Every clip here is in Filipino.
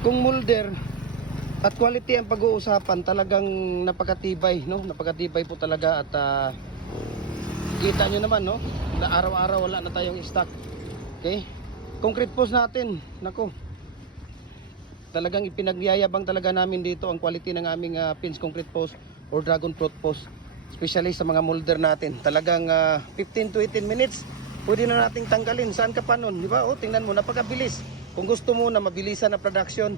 Kung molder at quality ang pag-uusapan, talagang napakatibay, no? Napakatibay po talaga at kita nyo naman, no? Na araw-araw wala na tayong stock. Okay? Concrete post natin, nako. Talagang ipinagyayabang talaga namin dito ang quality ng aming pins concrete post or dragon fruit post. Especially sa mga molder natin. Talagang 15 to 18 minutes, pwede na nating tanggalin. Saan ka pa nun? Di ba? O, tingnan mo, napakabilis. Kung gusto mo na mabilisan na production,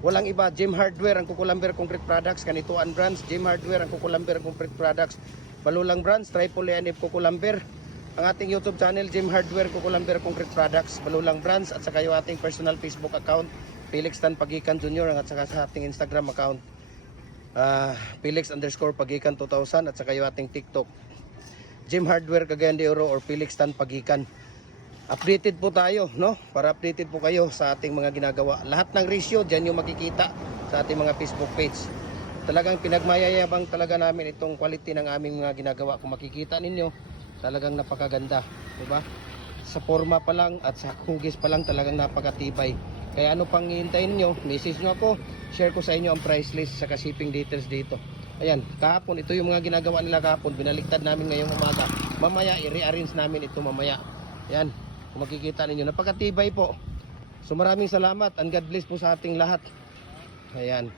walang iba, Gem Hardware ang Kukulamber Concrete Products, Kanituan Brands, Gem Hardware ang Kukulamber Concrete Products, Balulang Brands, Triple ANF Kukulamber, ang ating YouTube channel, Gem Hardware Kukulamber Concrete Products, Balulang Brands, at saka yung ating personal Facebook account, Felix Tan Pagikan Jr., at saka sa ating Instagram account, Felix_Pagikan 2000, at saka yung ating TikTok, Gem Hardware Cagayan de Oro or Felix Tan Pagikan. Updated po tayo, no? Para updated po kayo sa ating mga ginagawa. Lahat ng ratio diyan yung makikita sa ating mga Facebook page. Talagang pinagmayayabang talaga namin itong quality ng aming mga ginagawa. Kung makikita ninyo, talagang napakaganda, 'di ba? Sa forma pa lang at sa hugis pa lang talagang napakatibay. Kaya ano pang hihintayin niyo? Message niyo ako, share ko sa inyo ang price list sa shipping details dito. Ayan, kahapon ito yung mga ginagawa nila kahapon, binaliktad namin ngayong umaga. Mamaya i-rearrange namin ito mamaya. Ayan. Kung makikita ninyo, napakatibay po. So maraming salamat and God bless po sa ating lahat. Ayan.